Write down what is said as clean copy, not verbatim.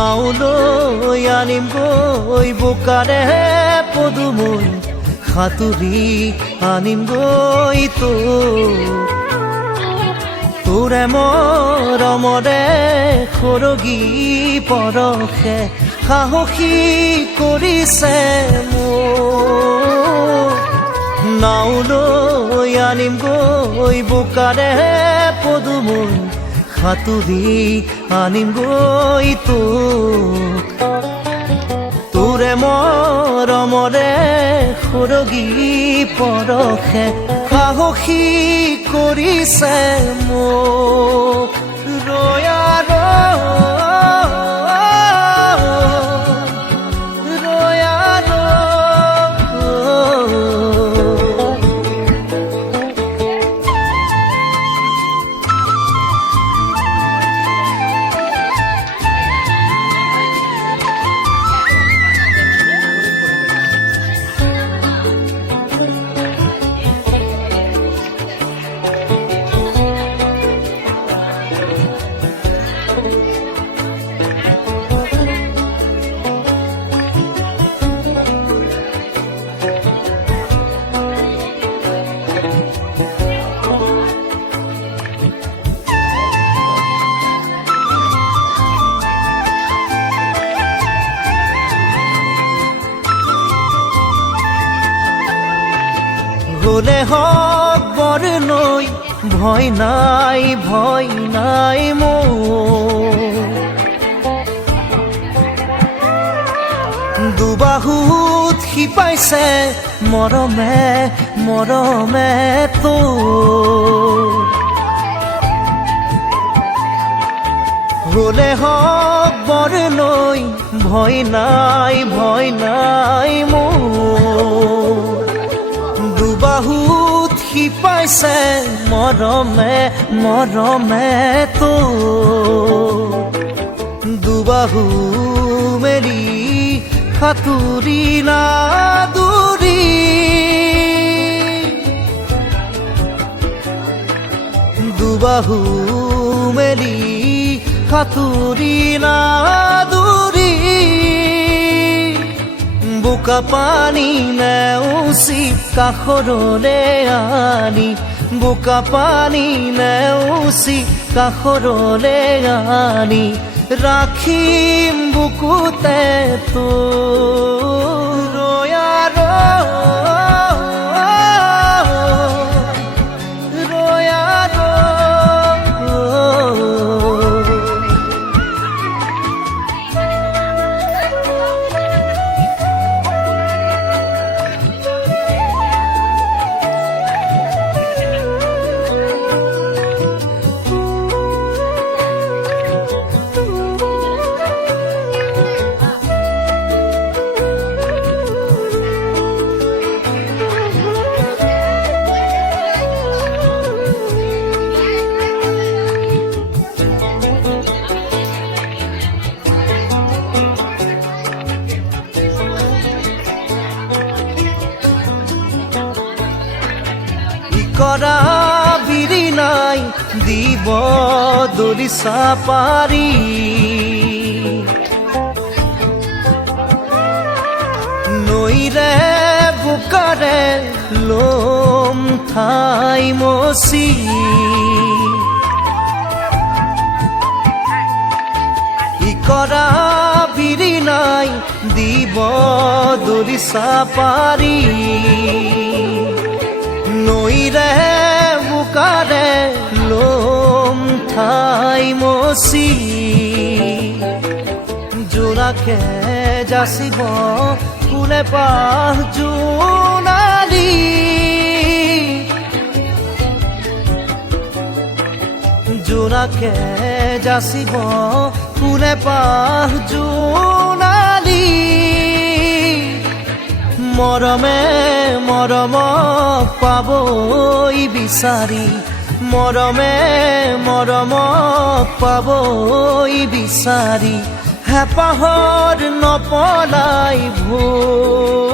নাও লৈ আনিম গৈ বোকাৰে পদুমৈ সাঁতুৰি আনিম গৈ তোৰে মৰমৰে সৰগী পৰশে সাহসী কৰিছে মোক নাও লৈ আনিম গৈ বোকাৰে পদুমৈ সাঁতুৰি আনিম গৈ তোৰে মৰমৰে সৰগী পৰশে সাহসী কৰিছে মোক ৰয়া হলে হক বৰ নৈ ভয় নাই মোৰ দুবাহুত শিপাইছে মৰমে তোৰ হলে হক বৰ নৈ ভয় নাই মোৰ দুবাহুত শিপাইছে মৰমে তোৰ দুবাহু মেলি সাঁতুৰি নাদুৰি দুবাহু মেলি সাঁতুৰি নাদুৰি বোকা পানী নেওচি কাষৰলে আনি বোকা পানী নেওচি কাষৰলে আনি ৰাখিম বুকুতে তোৰ কৰা বিৰি নাই দিব দৰিচা পাৰি নৈৰে বোকাৰে লম ঠাই মচি কৰা বিৰি নাই দিব দৰিচা পাৰি নৈৰে বোকাৰে লম ঠাই মচি জোনাকে যাচিব ফুলে পাহ জোনালী জোনাকে যাচিব ফুলে পাহ জোনালী মৰমক পাবই বিচাৰি মৰমক পাবই বিচাৰি হেঁপাহৰ নপলাই ভোৰ